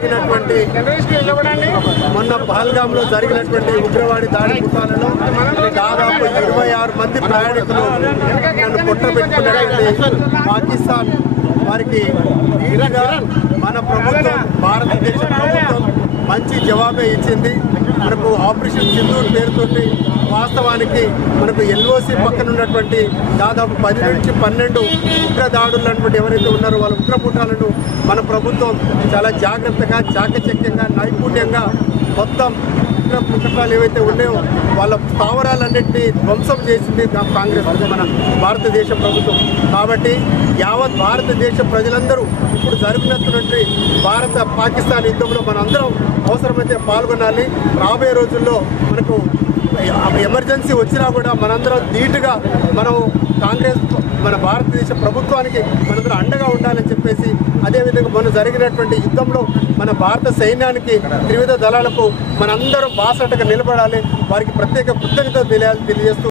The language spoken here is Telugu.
జరిగినటువంటి మొన్న పహల్గామ్లో జరిగినటువంటి ఉగ్రవాడి దాడి కుట్రాలలో దాదాపు ఇరవై ఆరు మంది ప్రయాణికులు నన్ను పుట్టబెట్టుకున్నటువంటి పాకిస్తాన్ వారికి మన ప్రభుత్వం భారతదేశ ప్రభుత్వం మంచి జవాబే ఇచ్చింది. మనకు ఆపరేషన్ సింధూర్ పేరుతోటి వాస్తవానికి మనకు ఎల్ఓసి పక్కన ఉన్నటువంటి దాదాపు పది నుంచి పన్నెండు ఉగ్ర దాడులు అన్నటువంటి ఎవరైతే ఉన్నారో వాళ్ళ ఉగ్రపుటాలను మన ప్రభుత్వం చాలా జాగ్రత్తగా చాకచక్యంగా నైపుణ్యంగా మొత్తం ఉగ్ర పుటకాలు ఏవైతే ఉన్నాయో వాళ్ళ స్థావరాలన్నింటినీ ధ్వంసం చేసింది కాంగ్రెస్ మన భారతదేశ ప్రభుత్వం. కాబట్టి యావత్ భారతదేశ ప్రజలందరూ ఇప్పుడు జరుగుతున్నటువంటి భారత పాకిస్తాన్ యుద్ధంలో మనందరం అవసరమైతే పాల్గొనాలి. రాబోయే రోజుల్లో మనకు ఎమర్జెన్సీ వచ్చినా కూడా మనందరం ధీటుగా మనం కాంగ్రెస్ మన భారతదేశ ప్రభుత్వానికి మనందరం అండగా ఉండాలని చెప్పేసి అదేవిధంగా మొన్న జరిగినటువంటి యుద్ధంలో మన భారత సైన్యానికి త్రివిధ దళాలకు మనందరం బాసటగా నిలబడాలి. వారికి ప్రత్యేక కృతజ్ఞత తెలియాలి తెలియజేస్తూ